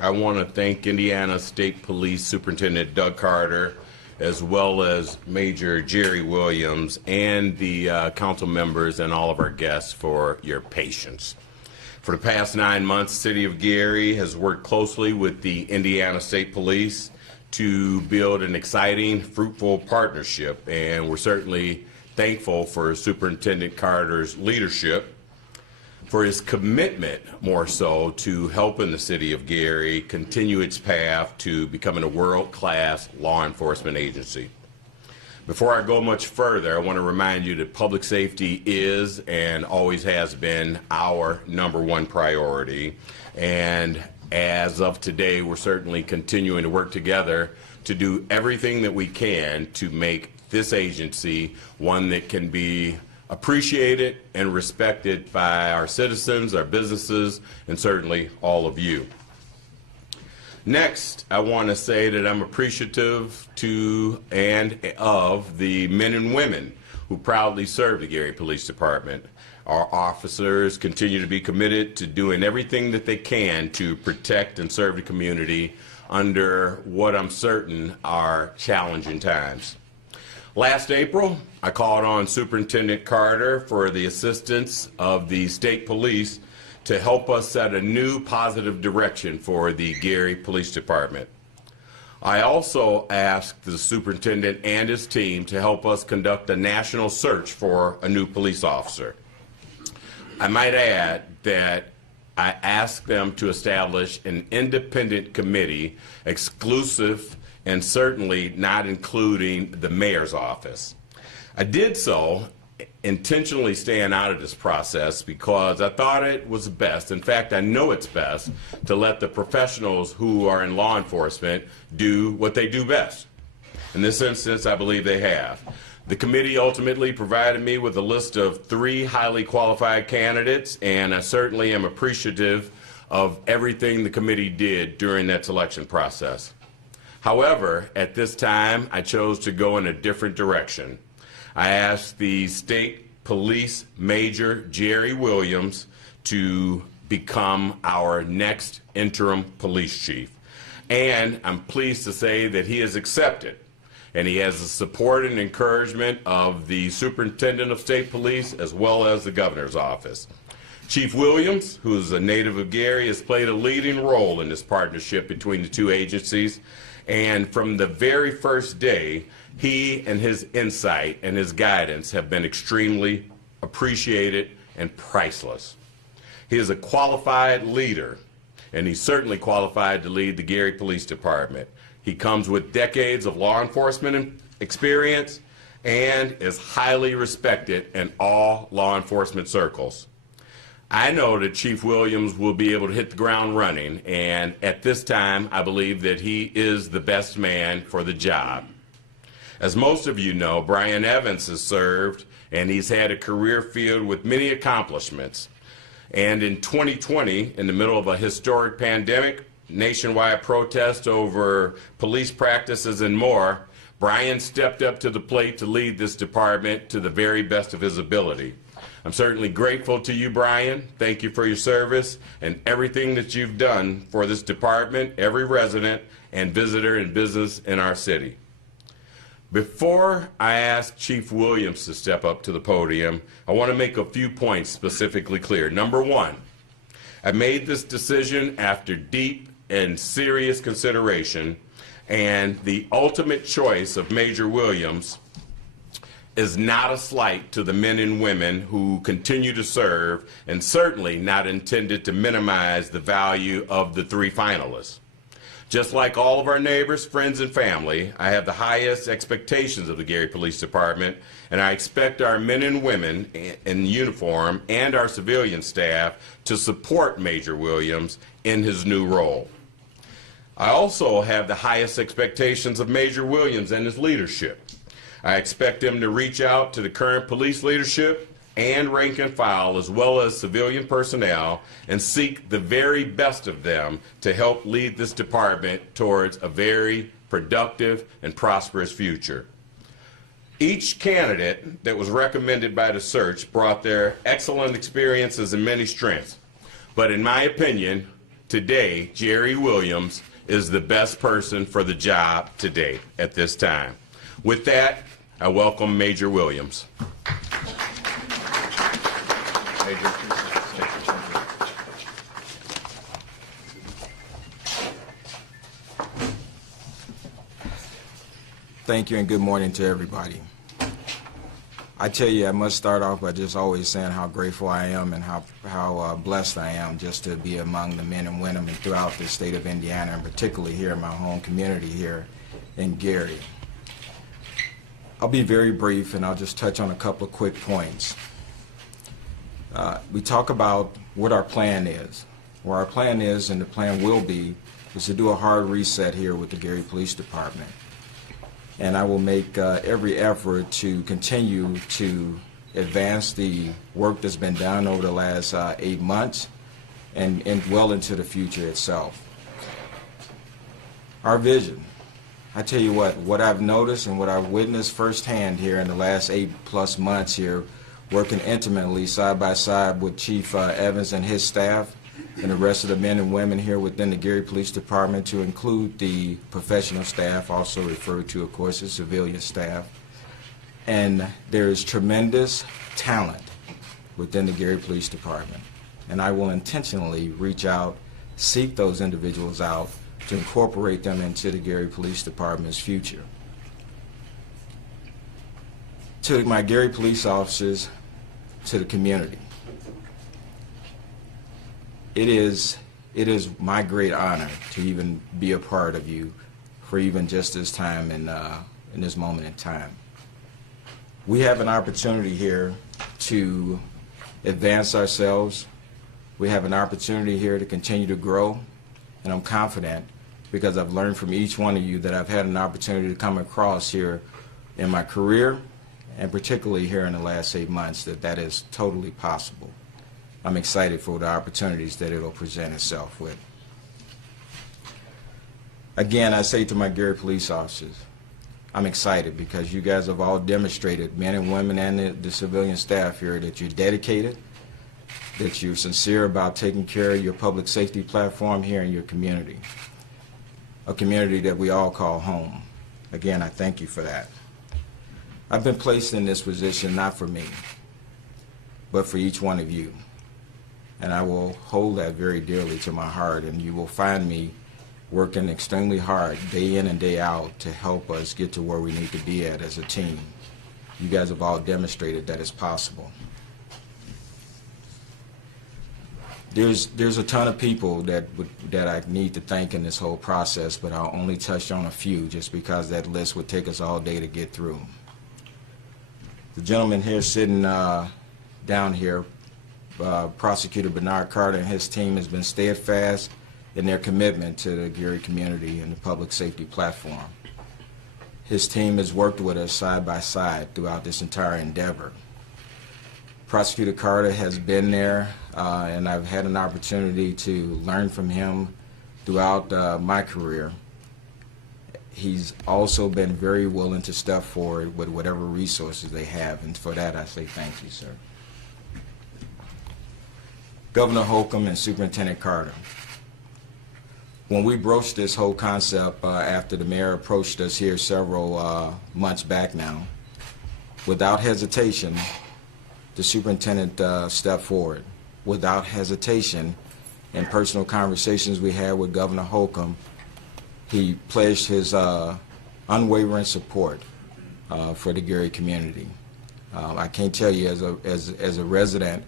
I want to thank Indiana State Police Superintendent Doug Carter, as well as Major Jerry Williams, and the council members and all of our guests for your patience. For the past 9 months, the City of Gary has worked closely with the Indiana State Police to build an exciting, fruitful partnership, and we're certainly thankful for Superintendent Carter's leadership, for his commitment, more so, to helping the City of Gary continue its path to becoming a world-class law enforcement agency. Before I go much further, I want to remind you that public safety is and always has been our #1 priority. And as of today, we're certainly continuing to work together to do everything that we can to make this agency one that can be appreciated and respected by our citizens, our businesses, and certainly all of you. Next, I want to say that I'm appreciative to and of the men and women who proudly serve the Gary Police Department. Our officers continue to be committed to doing everything that they can to protect and serve the community under what I'm certain are challenging times. Last April, I called on Superintendent Carter for the assistance of the state police to help us set a new positive direction for the Gary Police Department. I also asked the superintendent and his team to help us conduct a national search for a new police officer. I might add that I asked them to establish an independent committee, exclusive and certainly not including the mayor's office. I did so intentionally staying out of this process because I thought it was best, in fact I know it's best, to let the professionals who are in law enforcement do what they do best. In this instance, I believe they have. The committee ultimately provided me with a list of 3 highly qualified candidates, and I certainly am appreciative of everything the committee did during that selection process. However, at this time, I chose to go in a different direction. I asked the state police major, Jerry Williams, to become our next interim police chief. And I'm pleased to say that he has accepted, and he has the support and encouragement of the superintendent of state police as well as the governor's office. Chief Williams, who is a native of Gary, has played a leading role in this partnership between the 2 agencies. And from the very first day, he and his insight and his guidance have been extremely appreciated and priceless. He is a qualified leader, and he's certainly qualified to lead the Gary Police Department. He comes with decades of law enforcement experience and is highly respected in all law enforcement circles. I know that Chief Williams will be able to hit the ground running, and at this time, I believe that he is the best man for the job. As most of you know, Brian Evans has served, and he's had a career filled with many accomplishments. And in 2020, in the middle of a historic pandemic, nationwide protest over police practices and more, Brian stepped up to the plate to lead this department to the very best of his ability. I'm certainly grateful to you, Brian. Thank you for your service and everything that you've done for this department, every resident and visitor and business in our city. Before I ask Chief Williams to step up to the podium, I want to make a few points specifically clear. Number 1, I made this decision after deep and serious consideration, and the ultimate choice of Major Williams is not a slight to the men and women who continue to serve, and certainly not intended to minimize the value of the 3 finalists. Just like all of our neighbors, friends, and family, I have the highest expectations of the Gary Police Department, and I expect our men and women in uniform and our civilian staff to support Major Williams in his new role. I also have the highest expectations of Major Williams and his leadership. I expect him to reach out to the current police leadership and rank and file, as well as civilian personnel, and seek the very best of them to help lead this department towards a very productive and prosperous future. Each candidate that was recommended by the search brought their excellent experiences and many strengths. But in my opinion, today, Jerry Williams is the best person for the job today at this time. With that, I welcome Major Williams. Major. Thank you and good morning to everybody. I tell you, I must start off by just always saying how grateful I am and how blessed I am just to be among the men and women throughout the state of Indiana, and particularly here in my home community here in Gary. I'll be very brief and I'll just touch on a couple of quick points. We talk about what our plan is. What our plan is, and the plan will be, is to do a hard reset here with the Gary Police Department. And I will make every effort to continue to advance the work that's been done over the last 8 months and well into the future itself. Our vision. I tell you what I've noticed and what I've witnessed firsthand here in the last 8+ months here, working intimately side by side with Chief Evans and his staff and the rest of the men and women here within the Gary Police Department, to include the professional staff, also referred to, of course, as civilian staff. And there is tremendous talent within the Gary Police Department. And I will intentionally reach out, seek those individuals out, to incorporate them into the Gary Police Department's future. To my Gary police officers, to the community, it is my great honor to even be a part of you for even just this time in this moment in time. We have an opportunity here to advance ourselves. We have an opportunity here to continue to grow, and I'm confident, because I've learned from each one of you that I've had an opportunity to come across here in my career, and particularly here in the last 8 months, that is totally possible. I'm excited for the opportunities that it'll present itself with. Again, I say to my Gary police officers, I'm excited because you guys have all demonstrated, men and women and the civilian staff here, that you're dedicated, that you're sincere about taking care of your public safety platform here in your community, a community that we all call home. Again, I thank you for that. I've been placed in this position not for me, but for each one of you. And I will hold that very dearly to my heart, and you will find me working extremely hard day in and day out to help us get to where we need to be at as a team. You guys have all demonstrated that it's possible. There's a ton of people that I need to thank in this whole process, but I'll only touch on a few just because that list would take us all day to get through. The gentleman here sitting down here, Prosecutor Bernard Carter and his team, has been steadfast in their commitment to the Gary community and the public safety platform. His team has worked with us side by side throughout this entire endeavor. Prosecutor Carter has been there, and I've had an opportunity to learn from him throughout my career. He's also been very willing to step forward with whatever resources they have, and for that I say thank you, sir. Governor Holcomb and Superintendent Carter. When we broached this whole concept after the mayor approached us here several months back now, without hesitation, the superintendent stepped forward. Without hesitation, in personal conversations we had with Governor Holcomb, he pledged his unwavering support for the Gary community. I can't tell you, as a resident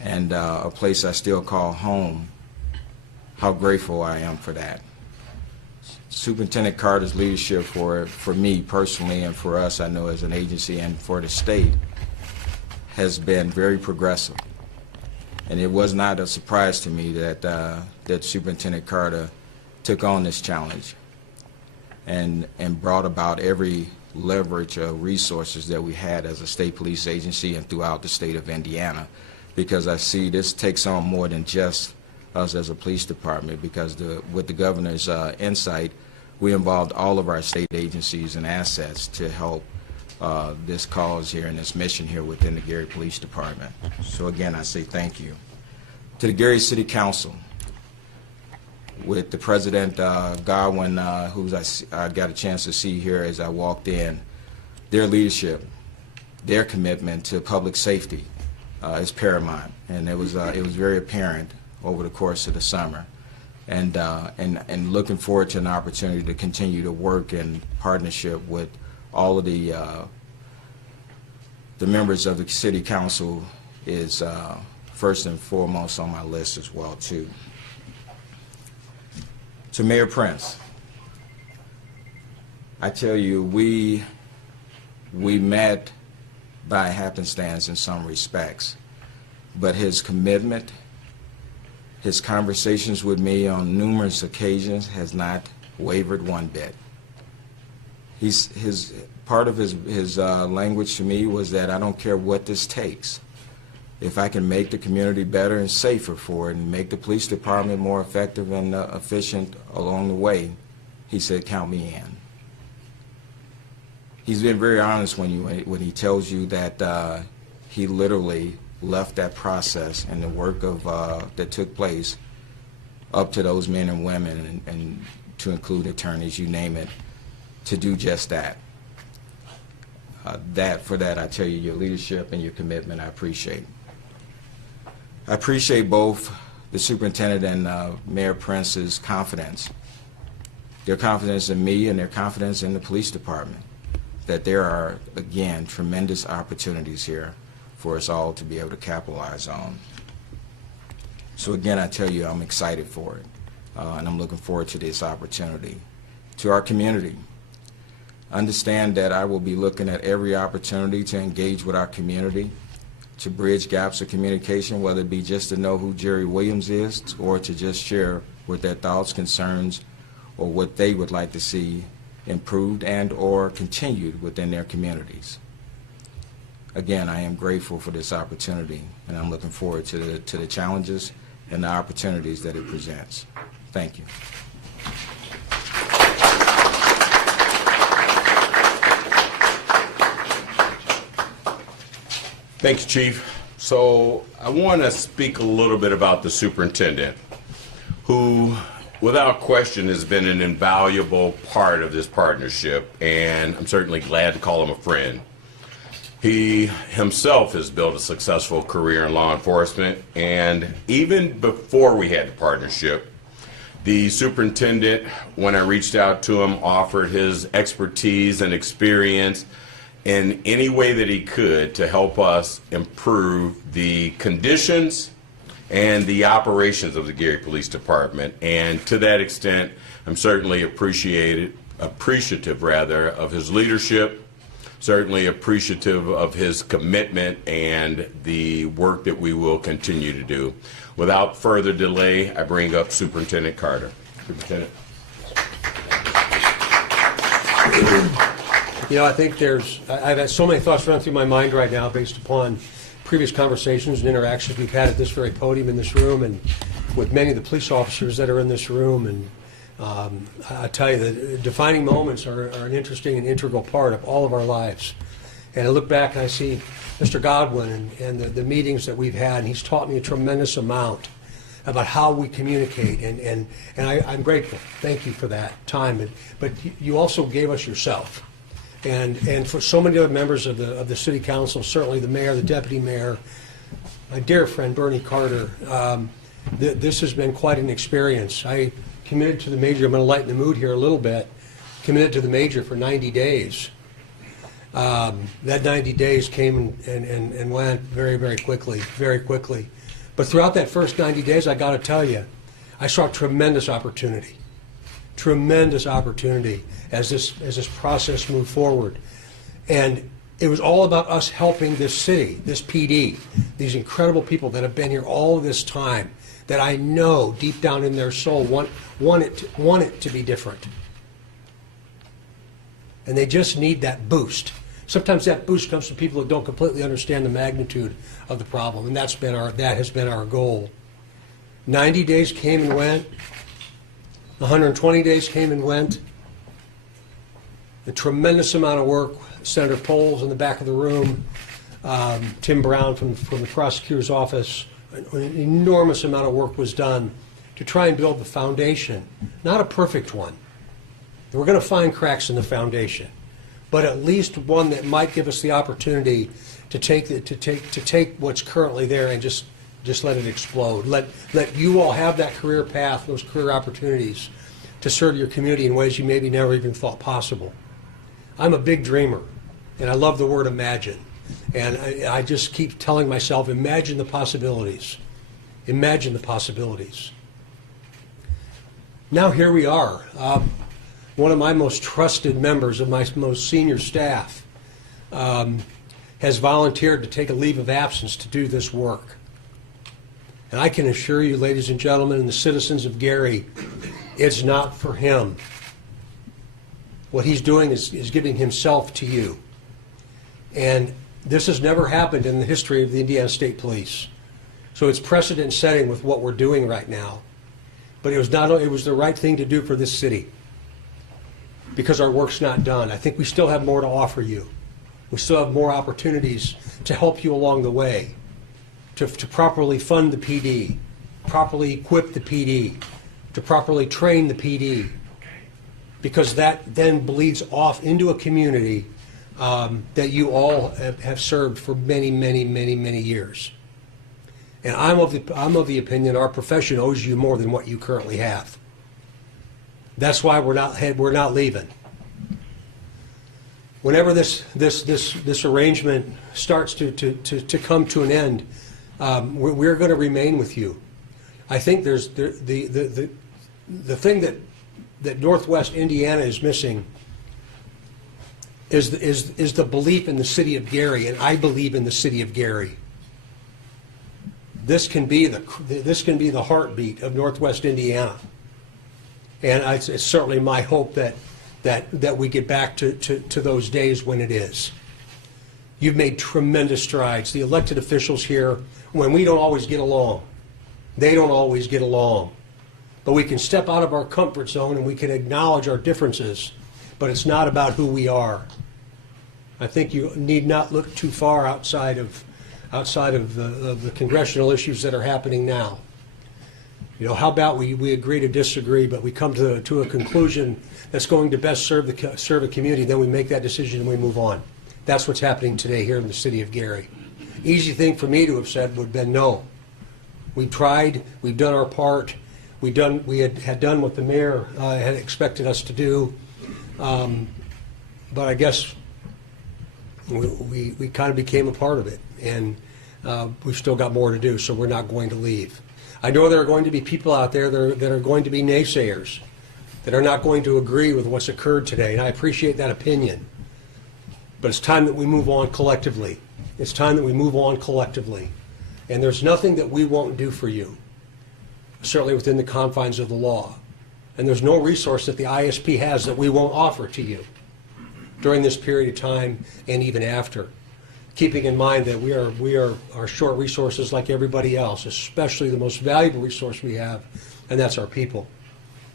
and a place I still call home, how grateful I am for that. Superintendent Carter's leadership for me personally, and for us, I know, as an agency and for the state, has been very progressive. And it was not a surprise to me that that Superintendent Carter took on this challenge and brought about every leverage of resources that we had as a state police agency and throughout the state of Indiana, because I see this takes on more than just us as a police department, because with the governor's insight, we involved all of our state agencies and assets to help this cause here and this mission here within the Gary Police Department. So again, I say thank you. To the Gary City Council, with the President Godwin, who I got a chance to see here as I walked in. Their leadership, their commitment to public safety is paramount, and it was very apparent over the course of the summer. And looking forward to an opportunity to continue to work in partnership with all of the members of the City Council is first and foremost on my list as well too. To Mayor Prince, I tell you, we met by happenstance in some respects, but his commitment, his conversations with me on numerous occasions has not wavered one bit. Part of his language to me was that I don't care what this takes. If I can make the community better and safer for it and make the police department more effective and efficient along the way, he said, count me in. He's been very honest when he tells you that he literally left that process and the work that took place up to those men and women, and to include attorneys, you name it, to do just that. For that, I tell you, your leadership and your commitment, I appreciate. I appreciate both the superintendent and Mayor Prince's confidence. Their confidence in me and their confidence in the police department, that there are, again, tremendous opportunities here for us all to be able to capitalize on. So again, I tell you, I'm excited for it, and I'm looking forward to this opportunity. To our community, understand that I will be looking at every opportunity to engage with our community, to bridge gaps of communication, whether it be just to know who Jerry Williams is or to just share with their thoughts, concerns, or what they would like to see improved and or continued within their communities. Again, I am grateful for this opportunity, and I'm looking forward to the challenges and the opportunities that it presents. Thank you. Thanks, Chief. So I want to speak a little bit about the superintendent, who, without question, has been an invaluable part of this partnership, and I'm certainly glad to call him a friend. He himself has built a successful career in law enforcement, and even before we had the partnership, the superintendent, when I reached out to him, offered his expertise and experience in any way that he could to help us improve the conditions and the operations of the Gary Police Department. And to that extent, I'm certainly appreciative of his leadership, certainly appreciative of his commitment and the work that we will continue to do. Without further delay, I bring up Superintendent Carter. Superintendent. You know, I think I've had so many thoughts run through my mind right now based upon previous conversations and interactions we've had at this very podium in this room and with many of the police officers that are in this room. And I tell you, the defining moments are an interesting and integral part of all of our lives. And I look back and I see Mr. Godwin and the meetings that we've had, and he's taught me a tremendous amount about how we communicate, and I'm grateful. Thank you for that time. But you also gave us yourself. And for so many other members of the City Council, certainly the mayor, the deputy mayor, my dear friend Bernie Carter, this has been quite an experience. I committed to the major, I'm going to lighten the mood here a little bit, committed to the major for 90 days. That 90 days came and went very, very quickly, very quickly. But throughout that first 90 days, I got to tell you, I saw tremendous opportunity as this process moved forward. And it was all about us helping this city, this PD, these incredible people that have been here all this time, that I know deep down in their soul want it to be different. And they just need that boost. Sometimes that boost comes from people who don't completely understand the magnitude of the problem, and that has been our goal. 90 days came and went. 120 days came and went. A tremendous amount of work. Senator Poles in the back of the room, Tim Brown from the prosecutor's office. An enormous amount of work was done to try and build the foundation, not a perfect one. We're going to find cracks in the foundation, but at least one that might give us the opportunity to take what's currently there and just let it explode. Let you all have that career path, those career opportunities to serve your community in ways you maybe never even thought possible. I'm a big dreamer, and I love the word imagine. And I just keep telling myself, imagine the possibilities. Imagine the possibilities. Now here we are. One of my most trusted members of my most senior staff has volunteered to take a leave of absence to do this work. And I can assure you, ladies and gentlemen, and the citizens of Gary, it's not for him. What he's doing is giving himself to you. And this has never happened in the history of the Indiana State Police. So it's precedent setting with what we're doing right now. But it was the right thing to do for this city, because our work's not done. I think we still have more to offer you. We still have more opportunities to help you along the way, to properly fund the PD, properly equip the PD, to properly train the PD, because that then bleeds off into a community that you all have served for many, many, many, many years. And I'm of the opinion our profession owes you more than what you currently have. That's why we're not leaving. Whenever this arrangement starts to come to an end, we're going to remain with you. I think there's the thing that Northwest Indiana is missing is the belief in the city of Gary, and I believe in the city of Gary. This can be the heartbeat of Northwest Indiana, and it's certainly my hope that we get back to those days when it is. You've made tremendous strides. The elected officials here, when we don't always get along, they don't always get along, but we can step out of our comfort zone and we can acknowledge our differences, but it's not about who we are. I think you need not look too far outside of the congressional issues that are happening now. You know, how about we agree to disagree, but we come to a conclusion that's going to best serve a community, then we make that decision and we move on. That's what's happening today here in the city of Gary. Easy thing for me to have said would have been no. We've tried, we've done our part, we had done what the mayor had expected us to do, but I guess we kind of became a part of it, and we've still got more to do, so we're not going to leave. I know there are going to be people out there that are going to be naysayers, that are not going to agree with what's occurred today, and I appreciate that opinion. But it's time that we move on collectively. It's time that we move on collectively. And there's nothing that we won't do for you, certainly within the confines of the law. And there's no resource that the ISP has that we won't offer to you during this period of time and even after, keeping in mind that we are short resources like everybody else, especially the most valuable resource we have, and that's our people.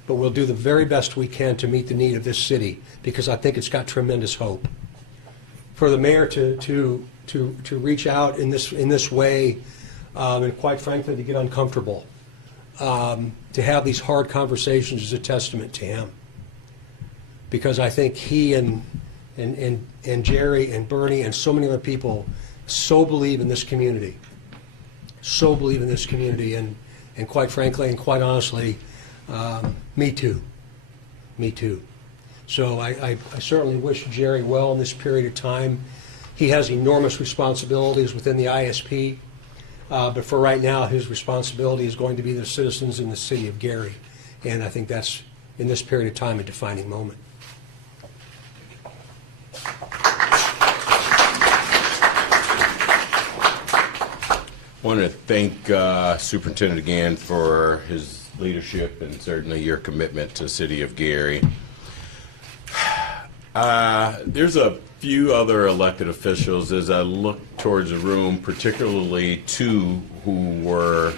But we'll do the very best we can to meet the need of this city, because I think it's got tremendous hope. For the mayor to reach out in this way, and quite frankly to get uncomfortable, to have these hard conversations is a testament to him, because I think he and Jerry and Bernie and so many other people so believe in this community, and quite frankly and quite honestly, me too. So I certainly wish Jerry well in this period of time. He has enormous responsibilities within the ISP, but for right now his responsibility is going to be the citizens in the city of Gary, and I think that's, in this period of time, a defining moment. I want to thank Superintendent again for his leadership and certainly your commitment to the city of Gary. There's a few other elected officials as I look towards the room, particularly two who were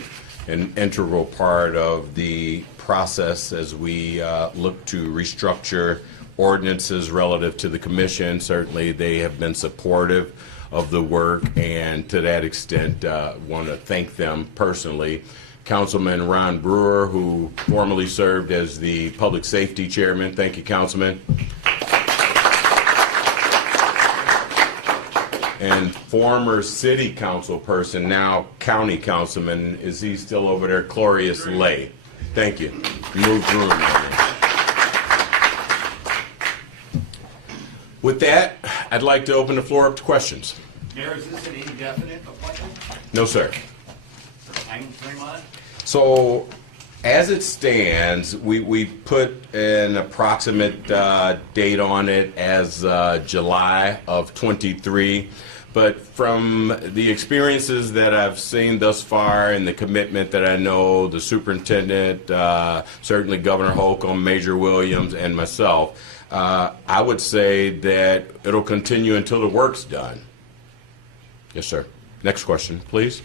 an integral part of the process as we look to restructure ordinances relative to the commission. Certainly they have been supportive of the work, and to that extent want to thank them personally. Councilman Ron Brewer, who formerly served as the Public Safety Chairman. Thank you, Councilman. And former City Council person, now County Councilman, is he still over there? Clorius Lay. Thank you. Moved room. With that, I'd like to open the floor up to questions. Mayor, is this an indefinite appointment? No, sir. Time frame on it? So, as it stands, we put an approximate date on it as July of '23. But from the experiences that I've seen thus far and the commitment that I know the superintendent, certainly Governor Holcomb, Major Williams, and myself, I would say that it'll continue until the work's done. Yes, sir. Next question, please.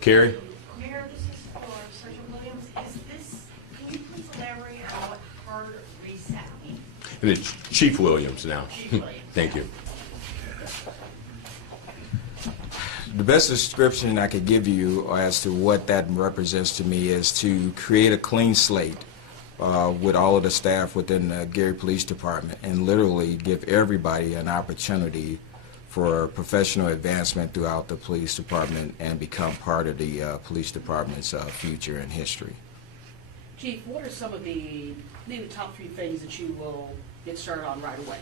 Carrie? Mayor, this is for Sergeant Williams. Can you please elaborate on what hard reset means? And it's Chief Williams now. Chief Williams. Thank you. The best description I could give you as to what that represents to me is to create a clean slate with all of the staff within the Gary Police Department and literally give everybody an opportunity for professional advancement throughout the police department and become part of the police department's future and history. Chief, what are some of the maybe top 3 things that you will get started on right away?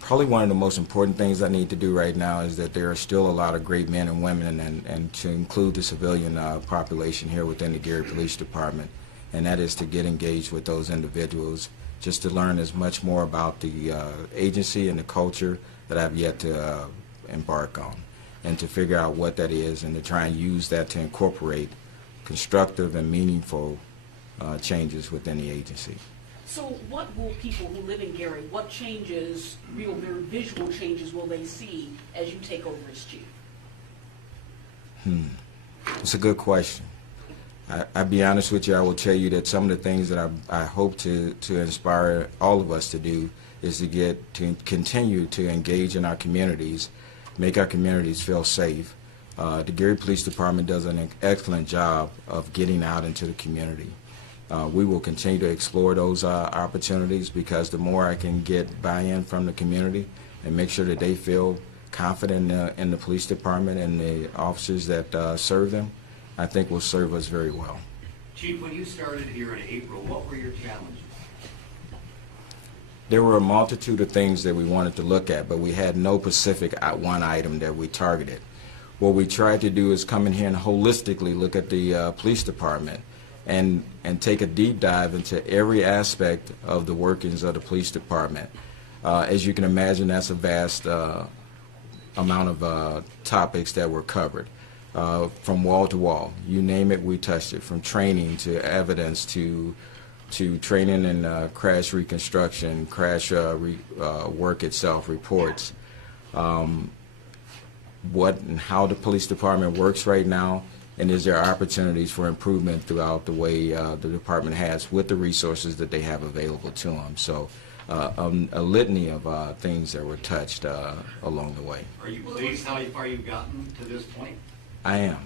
Probably one of the most important things I need to do right now is that there are still a lot of great men and women, and to include the civilian population here within the Gary Police Department, and that is to get engaged with those individuals, just to learn as much more about the agency and the culture that I've yet to embark on, and to figure out what that is and to try and use that to incorporate constructive and meaningful changes within the agency. So what will people who live in Gary, what changes, real visual changes will they see as you take over as chief? It's a good question. I'll be honest with you, I will tell you that some of the things that I hope to inspire all of us to do is to continue to engage in our communities, make our communities feel safe. The Gary Police Department does an excellent job of getting out into the community. We will continue to explore those opportunities because the more I can get buy-in from the community and make sure that they feel confident in the police department and the officers that serve them, I think will serve us very well. Chief, when you started here in April, what were your challenges? There were a multitude of things that we wanted to look at, but we had no specific one item that we targeted. What we tried to do is come in here and holistically look at the police department and take a deep dive into every aspect of the workings of the police department. As you can imagine, that's a vast amount of topics that were covered. From wall to wall, you name it, we touched it. From training to evidence to training and crash reconstruction, crash work itself, reports. What and how the police department works right now, and is there opportunities for improvement throughout the way the department has with the resources that they have available to them. So a litany of things that were touched along the way. Are you pleased how far you've gotten to this point? I am.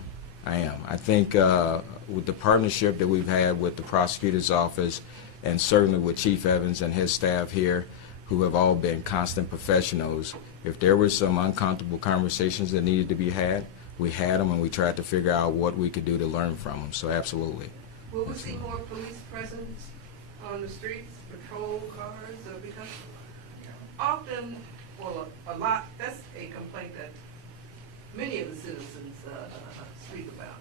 I think with the partnership that we've had with the prosecutor's office and certainly with Chief Evans and his staff here, who have all been constant professionals, if there were some uncomfortable conversations that needed to be had, we had them and we tried to figure out what we could do to learn from them. So absolutely. Will we see more police presence on the streets, patrol cars? Because often, well, a lot, that's a complaint that many of the citizens speak about.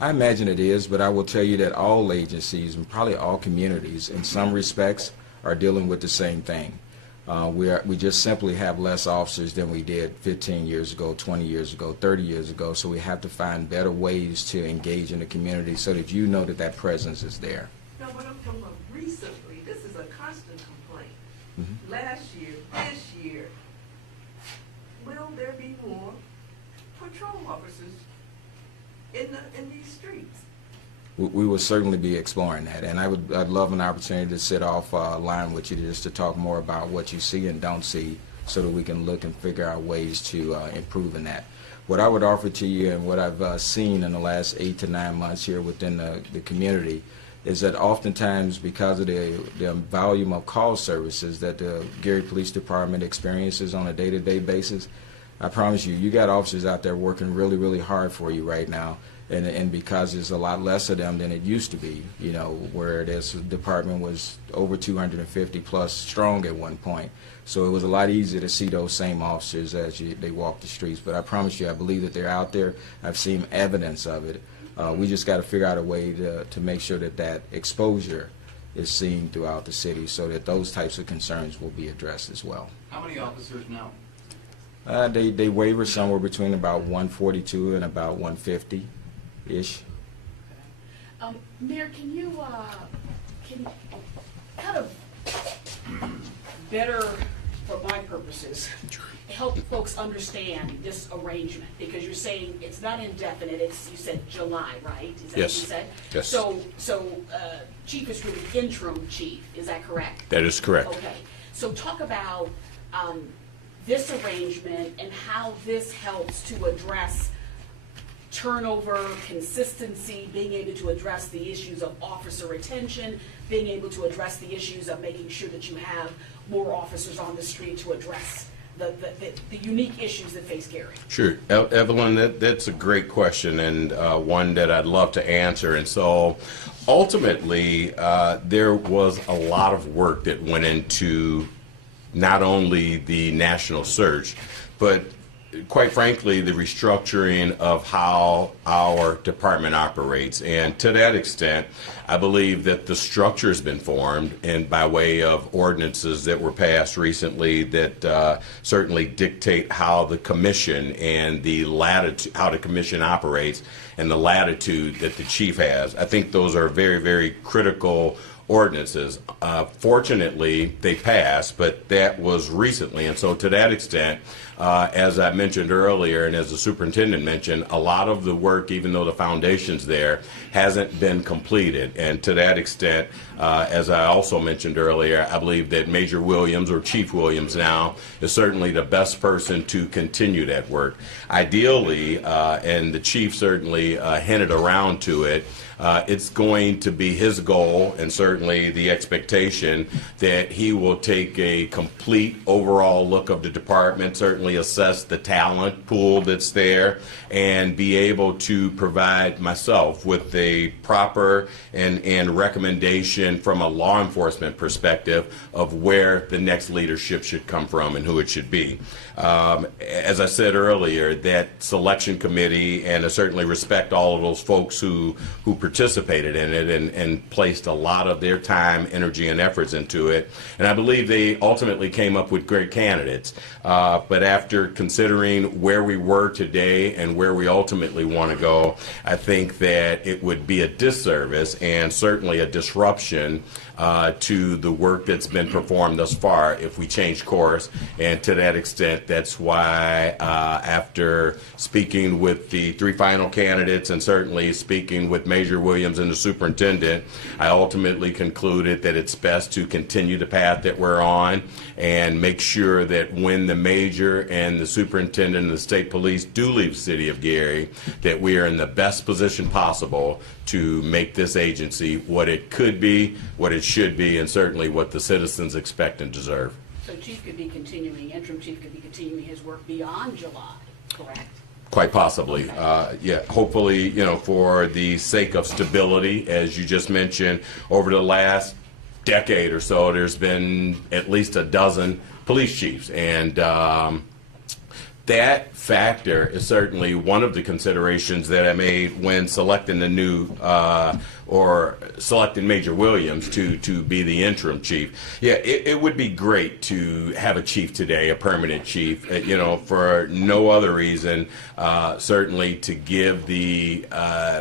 I imagine it is, but I will tell you that all agencies and probably all communities in some respects are dealing with the same thing. We just simply have less officers than we did 15 years ago, 20 years ago, 30 years ago, so we have to find better ways to engage in the community so that you know that that presence is there. No, but I'm talking about recently. This is a constant complaint. Mm-hmm. Last year, this year, will there be more patrol officers in these streets? We will certainly be exploring that, and I'd love an opportunity to sit off line with you just to talk more about what you see and don't see so that we can look and figure out ways to improve in that. What I would offer to you and what I've seen in the last 8 to 9 months here within the community is that oftentimes because of the volume of call services that the Gary Police Department experiences on a day-to-day basis, I promise you, you got officers out there working really, really hard for you right now. And because there's a lot less of them than it used to be, you know, where this department was over 250 plus strong at one point. So it was a lot easier to see those same officers as they walk the streets. But I promise you, I believe that they're out there. I've seen evidence of it. We just got to figure out a way to make sure that that exposure is seen throughout the city so that those types of concerns will be addressed as well. How many officers now? They waver somewhere between about 142 and about 150-ish. Mayor, can you kind of better, for my purposes, help folks understand this arrangement? Because you're saying it's not indefinite, you said July, right? Is that Yes. what you said? Yes. So chief is really interim chief, is that correct? That is correct. Okay, so talk about this arrangement and how this helps to address turnover, consistency, being able to address the issues of officer retention, being able to address the issues of making sure that you have more officers on the street to address the unique issues that face Gary. Sure. Evelyn, that's a great question and one that I'd love to answer. And so ultimately, there was a lot of work that went into not only the national search, but quite frankly, the restructuring of how our department operates. And to that extent, I believe that the structure has been formed and by way of ordinances that were passed recently that certainly dictate how the commission and the latitude, how the commission operates and the latitude that the chief has. I think those are very, very critical ordinances. Fortunately, they passed, but that was recently. And so to that extent, as I mentioned earlier, and as the superintendent mentioned, a lot of the work, even though the foundation's there, hasn't been completed. And to that extent, as I also mentioned earlier, I believe that Major Williams, or Chief Williams now, is certainly the best person to continue that work. Ideally, and the chief certainly hinted around to it, it's going to be his goal and certainly the expectation that he will take a complete overall look of the department, certainly assess the talent pool that's there, and be able to provide myself with a proper and recommendation from a law enforcement perspective of where the next leadership should come from and who it should be. As I said earlier, that selection committee, and I certainly respect all of those folks who participated in it and placed a lot of their time, energy, and efforts into it. And I believe they ultimately came up with great candidates. But after considering where we were today and where we ultimately want to go, I think that it would be a disservice and certainly a disruption to the work that's been performed thus far if we change course. And to that extent, that's why after speaking with the 3 final candidates and certainly speaking with Major Williams and the superintendent, I ultimately concluded that it's best to continue the path that we're on and make sure that when the major and the superintendent and the state police do leave the city of Gary, that we are in the best position possible to make this agency what it could be, what it should be, and certainly what the citizens expect and deserve. So chief could be continuing, interim chief could be continuing his work beyond July, correct? Quite possibly. Yeah, hopefully, you know, for the sake of stability, as you just mentioned, over the last decade or so, there's been at least a dozen police chiefs. And that factor is certainly one of the considerations that I made when selecting the new or selecting Major Williams to be the interim chief. Yeah, it would be great to have a chief today, a permanent chief, you know, for no other reason, certainly to give the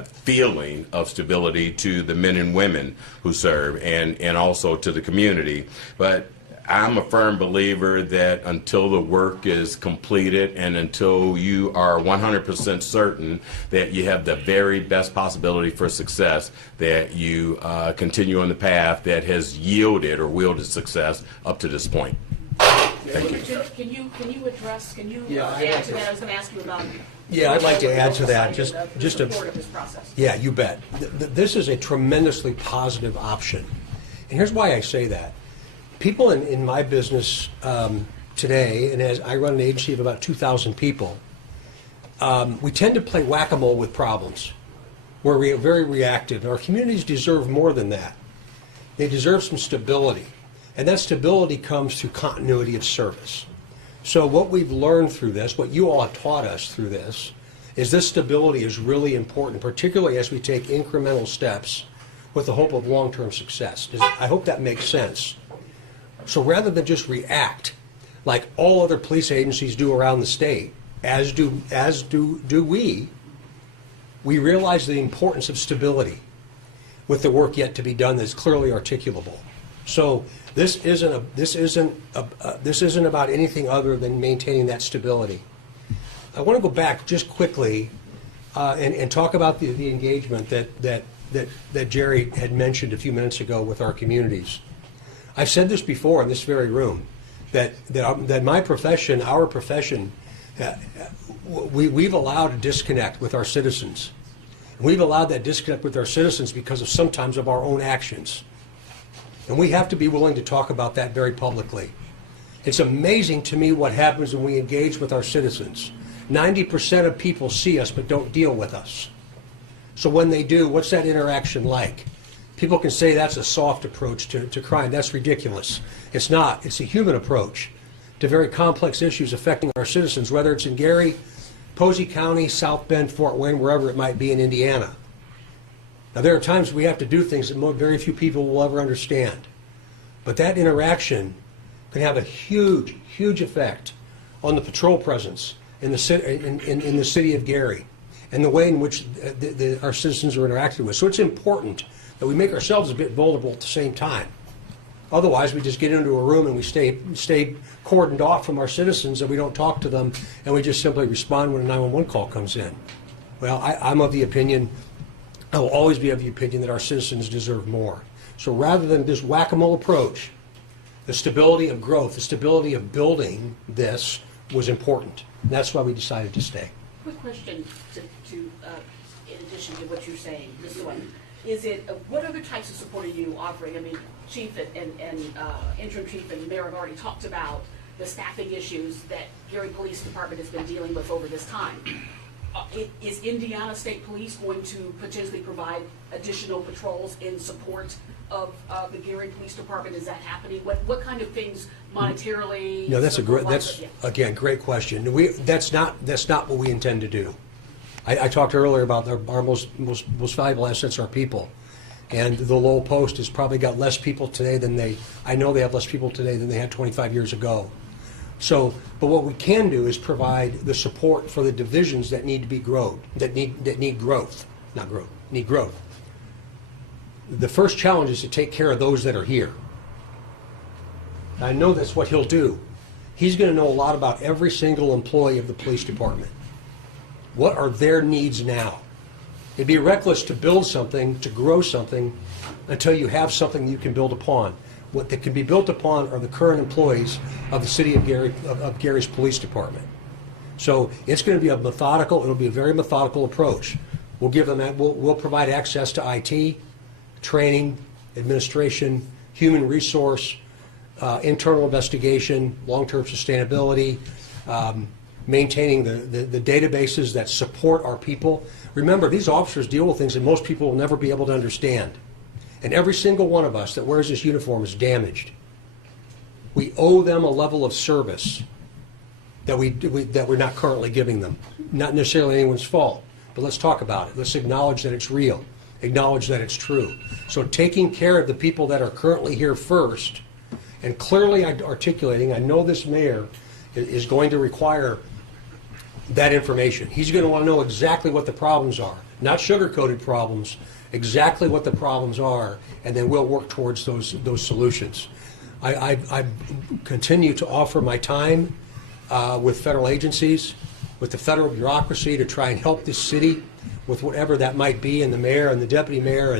feeling of stability to the men and women who serve and also to the community. But I'm a firm believer that until the work is completed and until you are 100% certain that you have the very best possibility for success, that you continue on the path that has yielded or wielded success up to this point. Thank you. Can you address, can you Yeah, add to that? I was going to ask you about Yeah, I'd like to add to that, Oversight of just the a- support of this process. Yeah, you bet. This is a tremendously positive option. And here's why I say that. People in my business today, and as I run an agency of about 2,000 people, we tend to play whack-a-mole with problems. We're very reactive. And our communities deserve more than that. They deserve some stability. And that stability comes through continuity of service. So what we've learned through this, what you all have taught us through this, is this stability is really important, particularly as we take incremental steps with the hope of long-term success. I hope that makes sense. So rather than just react like all other police agencies do around the state, as do we realize the importance of stability with the work yet to be done that's clearly articulable. So this isn't about anything other than maintaining that stability. I want to go back just quickly and talk about the engagement that Jerry had mentioned a few minutes ago with our communities. I've said this before in this very room, that my profession, our profession, we've allowed a disconnect with our citizens. We've allowed that disconnect with our citizens because of sometimes of our own actions. And we have to be willing to talk about that very publicly. It's amazing to me what happens when we engage with our citizens. 90% of people see us but don't deal with us. So when they do, what's that interaction like? People can say that's a soft approach to crime. That's ridiculous. It's not. It's a human approach to very complex issues affecting our citizens, whether it's in Gary, Posey County, South Bend, Fort Wayne, wherever it might be in Indiana. Now, there are times we have to do things that very few people will ever understand. But that interaction can have a huge, huge effect on the patrol presence in the city of Gary and the way in which our citizens are interacted with. So it's important that we make ourselves a bit vulnerable at the same time. Otherwise, we just get into a room and we stay cordoned off from our citizens and we don't talk to them and we just simply respond when a 911 call comes in. Well, I'm of the opinion, I will always be of the opinion that our citizens deserve more. So rather than this whack-a-mole approach, the stability of growth, the stability of building this was important. And that's why we decided to stay. Quick question in addition to what you're saying, this one. Is it, what other types of support are you offering? I mean, Chief and Interim Chief and Mayor have already talked about the staffing issues that Gary Police Department has been dealing with over this time. Is Indiana State Police going to potentially provide additional patrols in support of the Gary Police Department? Is that happening? What kind of things monetarily? No, that's again, great question. That's not what we intend to do. I talked earlier about our most valuable assets, our people. And the Lowell Post has probably got less people today I know they have less people today than they had 25 years ago. So, but what we can do is provide the support for the divisions that need to be grown, that need growth. The first challenge is to take care of those that are here. I know that's what he'll do. He's going to know a lot about every single employee of the police department. What are their needs now? It'd be reckless to build something, to grow something, until you have something you can build upon. What that can be built upon are the current employees of the city of Gary, of Gary's police department. So it's going to be it'll be a very methodical approach. We'll give them that, we'll provide access to IT, training, administration, human resource, internal investigation, long-term sustainability, maintaining the databases that support our people. Remember, these officers deal with things that most people will never be able to understand. And every single one of us that wears this uniform is damaged. We owe them a level of service that we're not currently giving them. Not necessarily anyone's fault, but let's talk about it. Let's acknowledge that it's real. Acknowledge that it's true. So taking care of the people that are currently here first, and clearly articulating, I know this mayor is going to require that information. He's going to want to know exactly what the problems are, not sugar-coated problems, exactly what the problems are, and then we'll work towards those solutions. I continue to offer my time with federal agencies, with the federal bureaucracy, to try and help this city with whatever that might be, and the mayor and the deputy mayor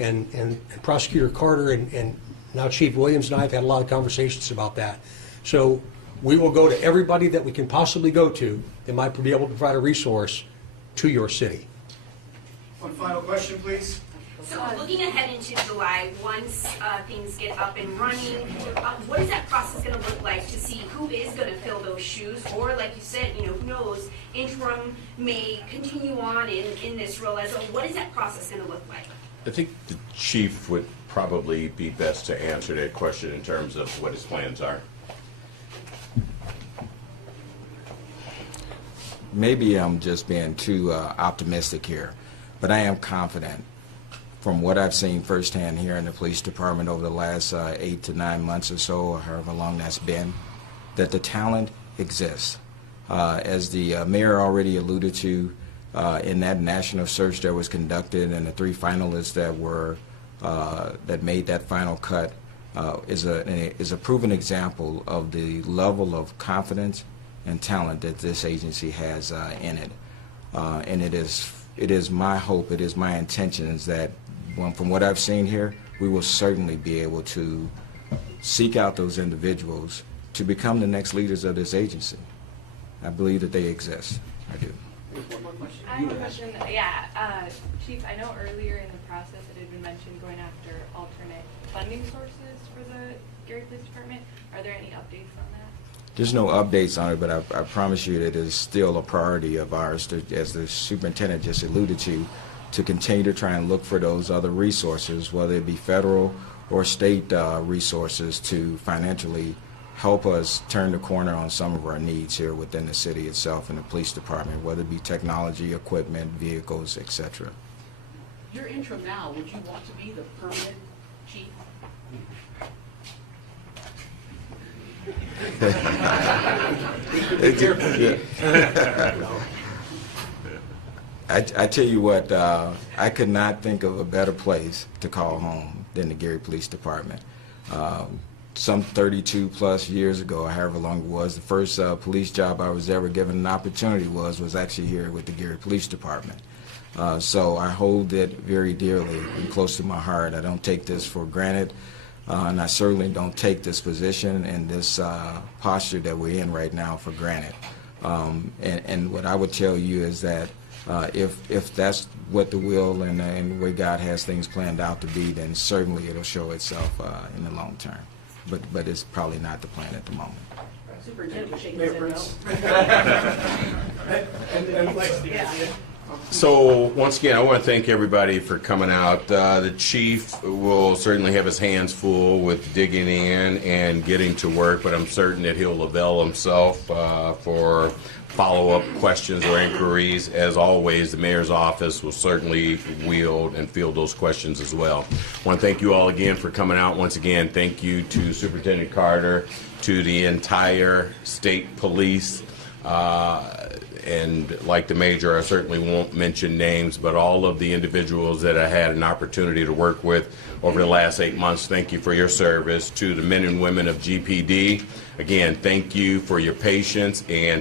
and Prosecutor Carter and now Chief Williams and I have had a lot of conversations about that. So we will go to everybody that we can possibly go to that might be able to provide a resource to your city. One final question, please. So looking ahead into July, once things get up and running, what is that process going to look like to see who is going to fill those shoes? Or like you said, who knows, interim may continue on in this role. What is that process going to look like? I think the chief would probably be best to answer that question in terms of what his plans are. Maybe I'm just being too optimistic here, but I am confident from what I've seen firsthand here in the police department over the last 8 to 9 months or so, or however long that's been, that the talent exists. As the mayor already alluded to, in that national search that was conducted and the 3 finalists that were that made that final cut is a proven example of the level of confidence and talent that this agency has in it. And it is my hope, it is my intentions that from what I've seen here, we will certainly be able to seek out those individuals to become the next leaders of this agency. I believe that they exist. I do. I have a question. Yeah, Chief, I know earlier in the process it had been mentioned going after alternate funding sources for the Gary Police Department. Are there any updates on that? There's no updates on it, but I promise you that it is still a priority of ours, as the superintendent just alluded to continue to try and look for those other resources, whether it be federal or state resources, to financially help us turn the corner on some of our needs here within the city itself and the police department, whether it be technology, equipment, vehicles, etc. You're interim now, would you want to be the permanent chief? I tell you what, I could not think of a better place to call home than the Gary Police Department. Some 32 plus years ago, or however long it was, the first police job I was ever given an opportunity was actually here with the Gary Police Department. So I hold it very dearly and close to my heart. I don't take this for granted, and I certainly don't take this position and this posture that we're in right now for granted. And what I would tell you is that if that's what the will and the way God has things planned out to be, then certainly it'll show itself in the long term. But it's probably not the plan at the moment. Superintendent was shaking Mayor his Prince. head no. So once again, I want to thank everybody for coming out. The chief will certainly have his hands full with digging in and getting to work, but I'm certain that he'll avail himself for follow-up questions or inquiries. As always, the mayor's office will certainly wield and field those questions as well. I want to thank you all again for coming out. Once again, thank you to Superintendent Carter, to the entire state police, and like the major, I certainly won't mention names, but all of the individuals that I had an opportunity to work with over the last 8 months, thank you for your service. To the men and women of GPD, again, thank you for your patience and